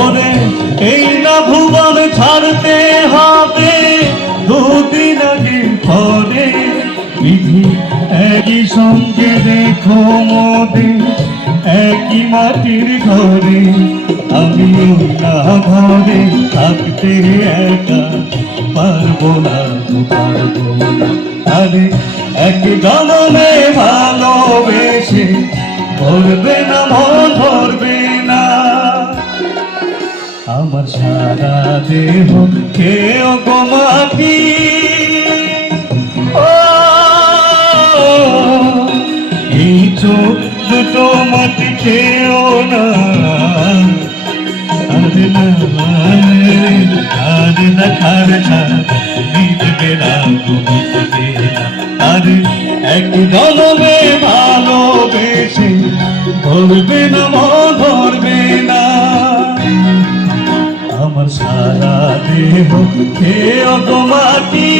ওরে, এই না ভুবন ছাড়তে হবে, দুদিন আগে পরে বিধি একই সঙ্গে দেখো একই মাটির ঘরে। না ঘরে থাকতে একা পারব না, পারব আরে, এক জনমে ভালোবেসে ভরবে না না আমার সারা দেহ কেউ গোমাটি ও, এই চোখ দুটো মাটি খেও না আরে না আরে না খারে না, মিটবে না মিটবে ভালোবেসে ধরবে না আমার সারা দেহ খেয়ে মাটি